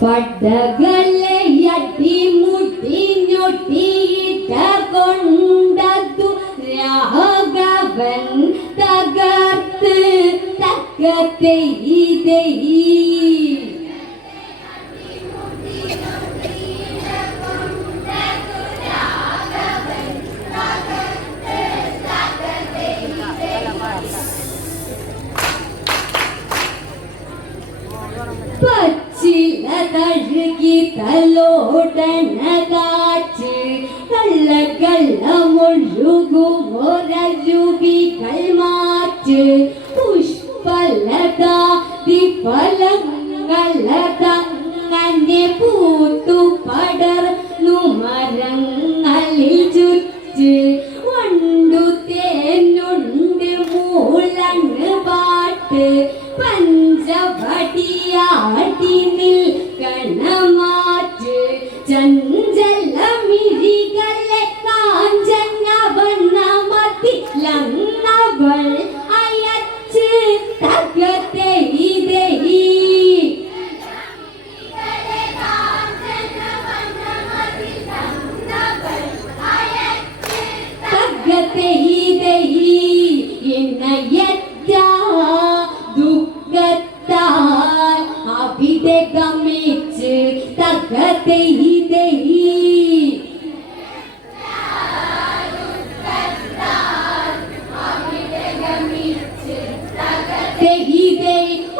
പടകളെയടി മുടിഞ്ഞൊട്ടിയിട്ട കൊണ്ടതു രാഘവൻ തകർത്ത് തക്കത്തെ പച്ചില തഴുകി തലോടണ കാറ്റ് കള്ളമുഴുകുമൊരരുവികൾ മാറ്റ് പുഷ്പലതാ ഫലങ്ങളതങ്ങനെ പൂത്തു പടർന്നു മരങ്ങളിൽ ചുറ്റ് വണ്ടു തേനുണ്ട് മൂളണ് പാട്ട് പഞ്ചവടിയാടി നിൽക്കണമാറ്റ് ചഞ്ചലമിഴികളെ കാഞ്ചന വണ്ണമതി ലങ്ങവൾ അയച്ച് തകത്തെ ഗമിച്ച് തകത്തെ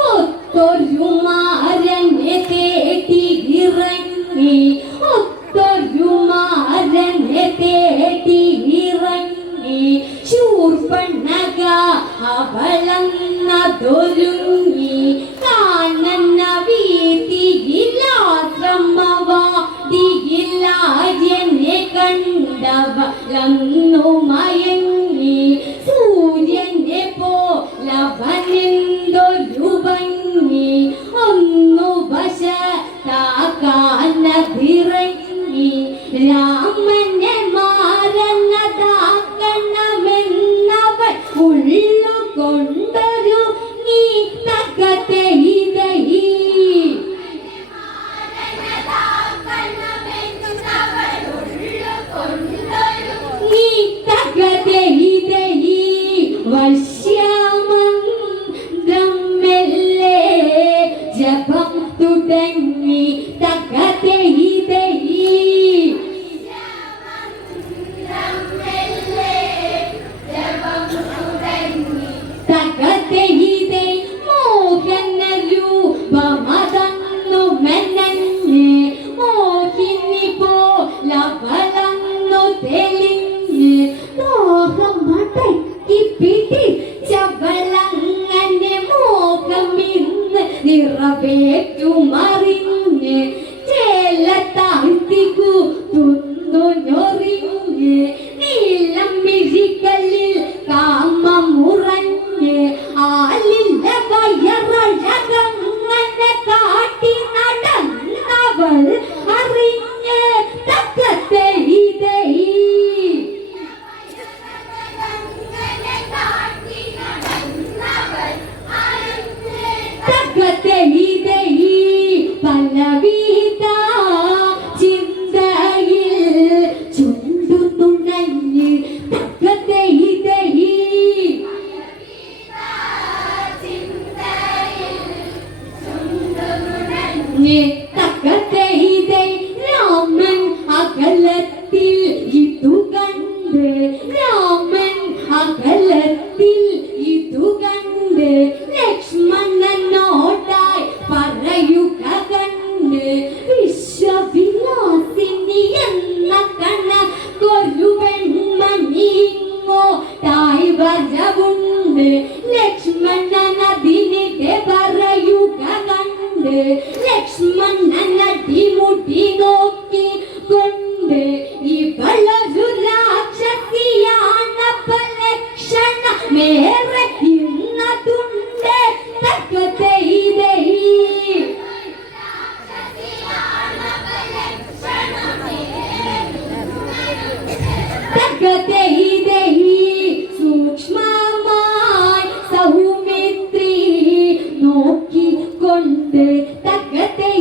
ഒത്തൊരു മാരനെ തേടി ഇറങ്ങി ഒത്തൊരു മാരനെ തേടി ഇറങ്ങി ശൂർപ്പണക അവളന്നതൊരുങ്ങി കാനന വീതിയിലാശ്രമവാടിയിലാര്യനെ കണ്ടവളന്നു മയങ്ങി സൂര്യനെ പോലവനെന്തൊരു ഭംഗി ഒന്നു വശത്താക്കാനതിറങ്ങി രാമനെ മാറന്നതാക്കണമെന്നവൾ ഉള്ളുകൊണ്ടൊരു നീ തകത്തെ ജപം തുടങ്ങി തകത്തെ മോഹന രൂപമതന്നു മെനഞ്ഞ് മോഹിനി പോലവളന്നു തെളിഞ്ഞ് മോഹം മടക്കി പിടിച്ചവളങ്ങനെ മോഹമിന്ന് നിറവേറ്റുമറിഞ്ഞ് ചേല താഴ്ത്തിക്കു തുന്നു ഞൊറിഞ്ഞ് നീലം മിഴികളിൽ കാമമുറഞ്ഞ് ആലില്ല വയറഴകങ്ങനെ കാട്ടി നടന്നവൾ അറിഞ്ഞ് തക്കത്തെ പലവിധ ചിന്തയിൽ ചുണ്ടു തുണഞ്ഞ് തക്കത്തെ തക്കത്തെ രാമൻ അകലത്തിൽ ഇതു കണ്ട് രാമൻ അകലത്തിൽ ഇതു കണ്ട് ലക്ഷ്മണനോടായി പറയുക കണ്ട് വിശ്വവിലാസിനി എന്ന കണക്കൊരു പെൺമണിങ്ങോട്ടായി വരവുണ്ട് ലക്ഷ്മണനതിനിടെ പറയുക കണ്ട് ലക്ഷ്മണനടി മുടി നോക്കി കൊണ്ട് ഇവളൊരു രാക്ഷസിയാണപ്പ ലക്ഷണമേറെ ഇന്നതുണ്ട് തക്കത്തെ സൂക്ഷ്മമായി സൗമിത്രി നോക്കിക്കൊണ്ട് തക്കത്തെ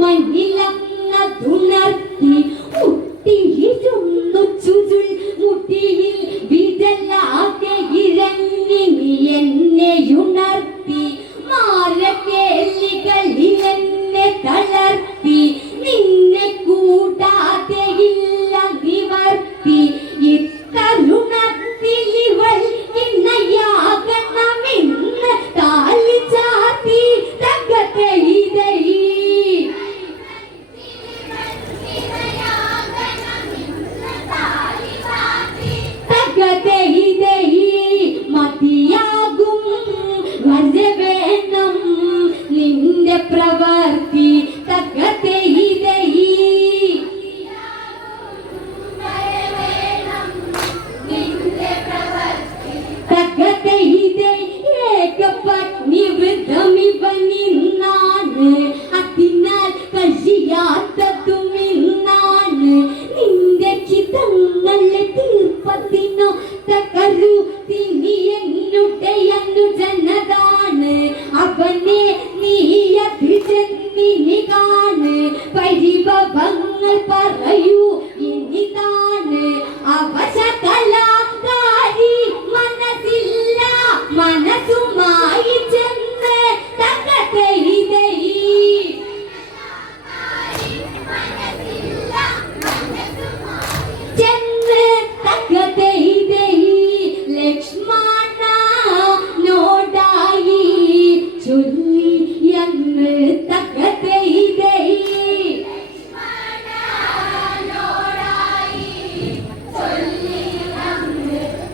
മണ്ണിലങ്ങുണർത്തി മുട്ടിയിരുന്നു ചുരുൾ മുട്ടിയിൽ വിരലാകെ ഇറങ്ങി എന്നെയുണർത്തി മാരക്കേളികളിൽ എന്നെ തളർത്തി നിന്നെ കൂടാതെ ഇല്ല നിവർത്തി ഇത്തരുണത്തിൽ ഇവൾ ഇന്നയാകണമെന്ന് താലി ചാർത്തി തകത്തെ ഇതൈ തകത്തെ ഇതൈ മതിയാകും വരവേണം നിന്റെ പ്രവർത്തി തകത്തെ ഇതൈ തകത്തെ ഇതൈ ഏകപത്നി വൃതമിവനിന്നാണ് അതിനാൽ കഴിയാത്തതും ഇന്നാണ് നിന്റെ ഹിതങ്ങളെ തീർപ്പത്തിനോ തകരു തിനി എന്നുടെ അനുജനതാണ് അവനെ നീ അതിജന്നി കാണ് പരിഭവങ്ങൾ പറയൂ ഇനിതാണ് അവശകലാകാരി മനസ്സില്ല മനസ്സുമായി ചെന്ന് തകത്തെ ഇതൈ ചെന്ന് തകത്തെ ഇതൈ ലക്ഷ്മണ നോടായി ചൊല്ലി എന്ന് തകത്തെ ഇതൈ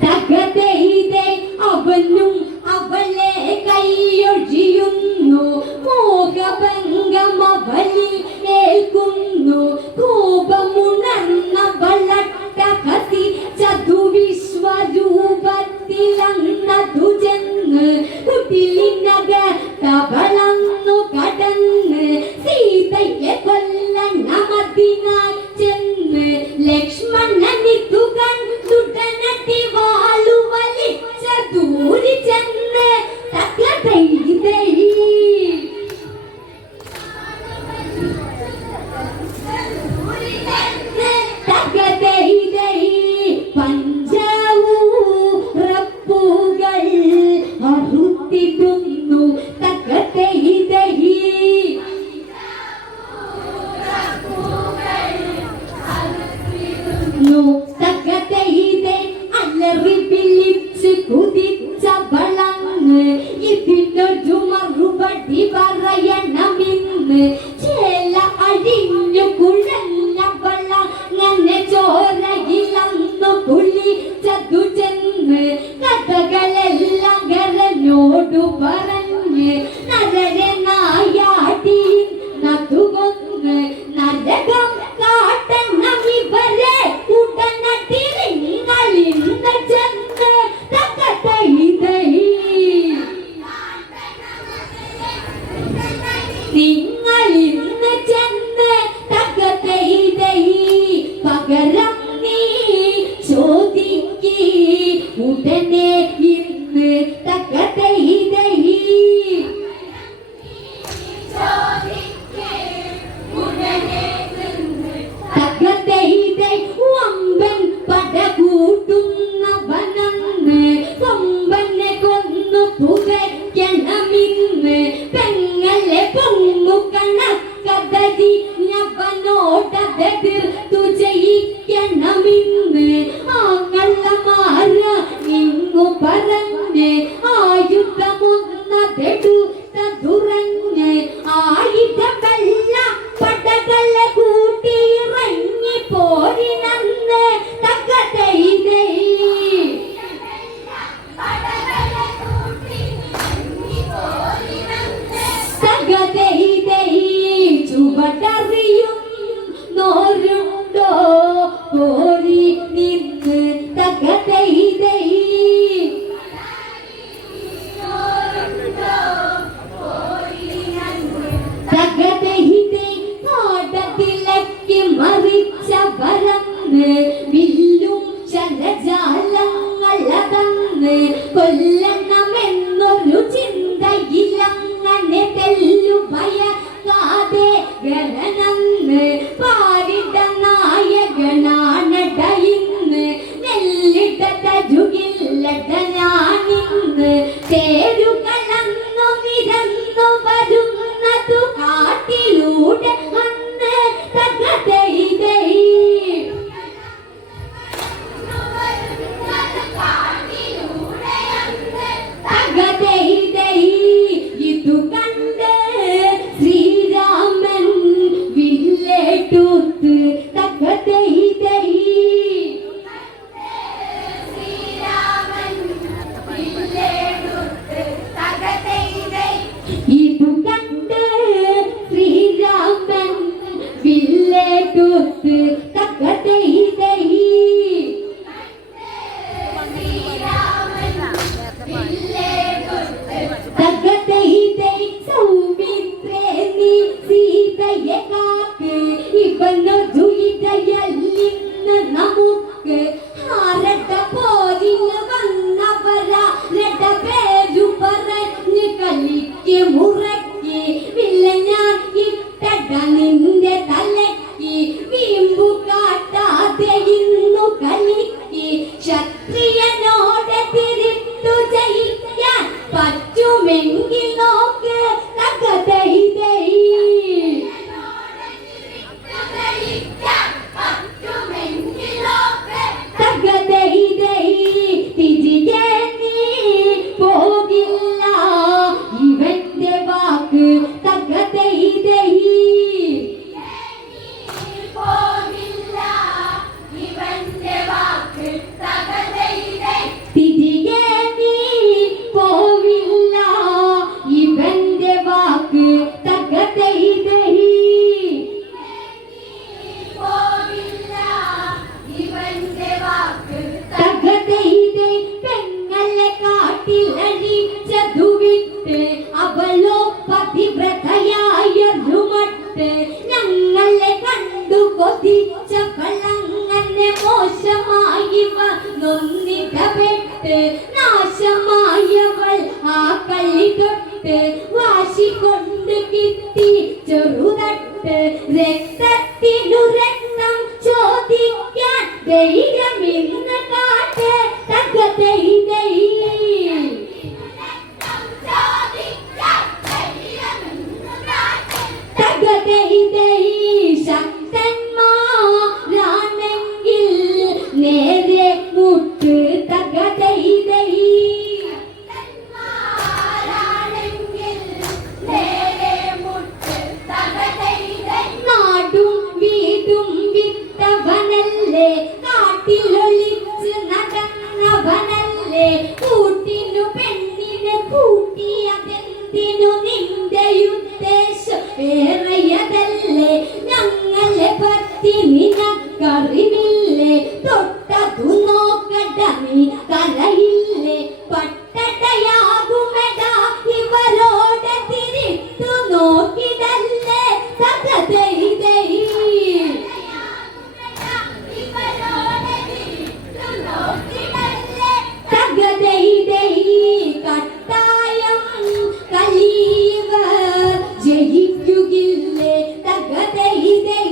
തകത്തെ ഇതൈ അവനും അവളെ കൈയൊഴിയുന്നു മോഹഭംഗം അവളിൽ ഏൽക്കുന്നു കോപമുണർന്ന വളട്ടഹസി ചതുവിശ്വരൂപത്തിലങ്ങതു ചെന്ന് കുട്ടിലിനകത്തവളന്നു കടന്ന് സീതയെ കൊല്ലണമതിനായി ചെന്ന് ലക്ഷ്മണനിതു കണ്ടുടനടി വാളു വലിച്ച ദൂരി ചെന്ന് തകത്തെ ഇതൈ തകത്തെ ഇതൈ പഞ്ചൗറപ്പുകൾ അറുത്തിടുന്നു തകത്തെ ഇതൈ തകത്തെ ഇതൈ അലറി വിളിച്ച് കുതിച്ച വളങ്ങ് ഇതിനൊരു മറുപടി പറയണമെന്ന് ചേല ഗണനന്ന് പാരിട നായകനാണടയിന്ന് നെല്ലിട തരുകില്ലടനാണിന്ന് തേരുകളന്നു നിരന്നു വരുന്നതു കാട്ടിലൂടെ അന്ന് തകതൈതൈ തകതൈതൈ ഇതു കണ്ട് ശ്രീരാമൻ വില്ലേട്ടൂത്ത് തകതൈതൈ ഇതു കണ്ട് ശ്രീരാമൻ വില്ലേട്ടൂത്ത് തകതൈതൈ തകതൈതൈ സൗമിത്രേ നീ സീതയെ കാക്ക് ഇവനു ദുരിതയല്ലിന്ന് നമുക്ക് ആരട്ട പോരിന് വന്നവരാരട്ട പേരു പറഞ്ഞ് കളിക്ക് മുറക്കി വില്ല ഞാൻ ഇട്ടട നിന്റെ തലക്കി വീമ്പു കാട്ടാതെ ഇന്നു കളിക്ക് ക്ഷത്രിയനോടെ തിരിട്ടു ജയിക്കാൻ പറ്റുമെങ്കിൽ നോക്ക് തകതൈതൈ തകതൈതൈ തിരികെ നീ പോകില്ല ഇവന്റെ വാക്ക് തകതൈതൈ തിരികെ നീ പോവില്ല ഇവന്റെ വാക്ക് തകതൈതൈ തകതൈതൈ പെങ്ങളെ കാട്ടിൽ അഴിച്ചതു വിട്ട് അവളോ പതിവ്രതയായൊരുമട്ട് ഞങ്ങളെ കണ്ടു കൊതിച്ച പളങ്ങനെ മോശമായി നൊന്നിടപെട്ട് നാശമായവൾ ആ കള്ളി തൊട്ട് വാശി കൊണ്ട് കിട്ടി ചെറുതട്ട് രക്തത്തിനു രക്തം ചോദിക്കാൻ ധൈര്യമിന്ന് കാട്ട് തകതൈതൈ തകതൈതൈ ശക്തന്മാരാണെങ്കിൽ നേരെ മുട്ട് തകതൈതൈ നാടും വീടും വിട്ടവനല്ലേ കാട്ടിലൊളിച്ച് നടന്നവനല്ലേ കൂട്ടിനു പെണ്ണിനെ കൂട്ടിയതെന്തിനു നിന്റെ ഉദ്ദേശം ഏറെയതല്ലേ ഞങ്ങളെ പറ്റി നിനക്കറിവില്ലേ തൊട്ടതു നോക്കട നീ കരയില്ലേ പട്ടടയാകുമെടാ ഇവരോടെ തിരിട്ടു നോക്കിടല്ലേ തകതൈതൈ തകതൈതൈ കട്ടായം കലീവർ ജയിക്കുകില്ലേ തകതൈതൈ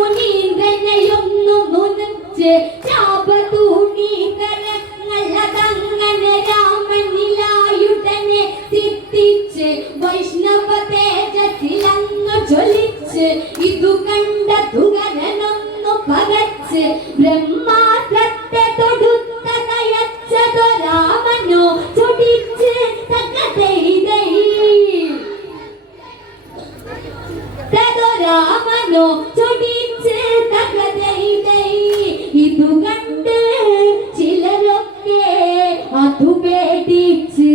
മുനീന്ദ്രനെയൊന്നു നുനച്ച് ശാപതൂണി കരങ്ങളതങ്ങനെ രാമനിലായുടനെ സിദ്ധിച്ച് വൈഷ്ണവ തേജസ്സിലങ്ങു ജ്വലിച്ച് ഇതു കണ്ട തുകരനൊന്നു പകച്ച് ബ്രഹ്മാസ്ത്രത്തെ തൊടുത്ത ദയച്ചതൊരാമനോ ചൊടിച്ച് രാമനോ ചൊടിച്ച് ഇതു കണ്ട് ചിലരൊക്കെ അതു പേടിച്ച്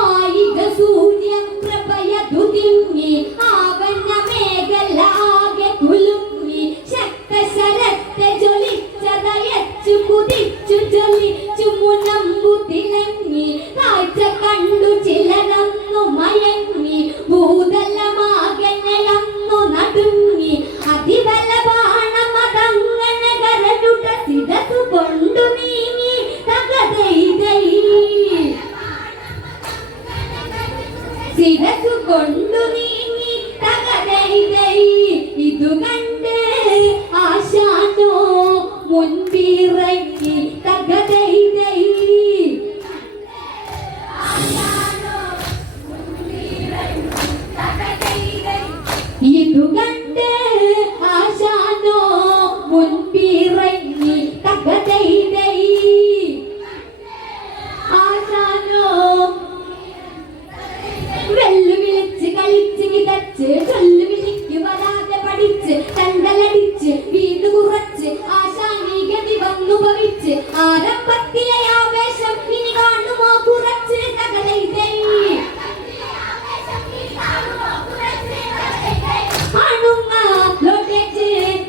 ആയിക സൂര്യൻ പ്രഭയതു തിങ്ങി ആവന മേഖലാകെ കുലുങ്ങി ശക്തശരത്തെ ജ്വലിച്ചതയച്ചു കുതിച്ചു ജ്വലിച്ചു മുനമ്പു തിളങ്ങി കാഴ്ച കണ്ടു ചിലരന്നു മയങ്ങി ഭൂതലമാകെയന്നു നടുങ്ങി അതിബല ബാണമതങ്ങനെ കരടുക ശിരസു കൊണ്ടു നീങ്ങി ശിരസു കൊണ്ടു നീങ്ങി ഇതു കണ്ട് ആശാനോ മുൻപിറങ്ങി ഇതു കണ്ട് ആശാനോ മുൻപിറങ്ങി ആശാനോ വെല്ലുവിളിച്ച് കളിച്ച് കിതച്ച് ചൊല്ലുവിളിക്ക് വരാതെ പഠിച്ച് തണ്ടലടിച്ച് വീട് കുറച്ച് ആശാനീഗതി വന്നു ഭവിച്ച് ആരംഭത്തിലെ ആവേശം ഇനി കാണുമോ കുറച്ച്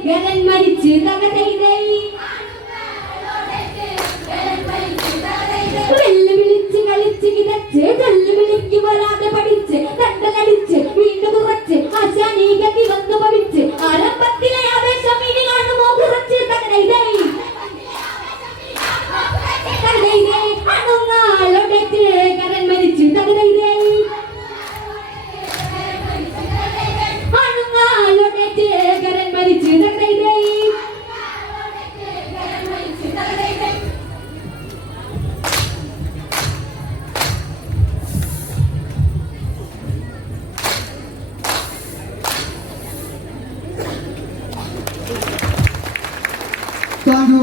ഗരൻ മരിച്ച് വെല്ലുവിളിച്ച് കളിച്ച് കിതച്ച് ചൊല്ലുവിളിക്ക് വരാതെ പഠിച്ച് തണ്ടലടിച്ച് വീണ്ടും കുറച്ച് ആശാനീഗതി വന്നു ഭവിച്ച് ആരംഭത്തിലെ ആവേശം ഇനി കാണുമോ കുറച്ച് അണുങ്ങാളൊടച്ച് കരൻ മരിച്ച് അണുങ്ങാളൊടച്ച് കരൻ മരിച്ച് Thank you.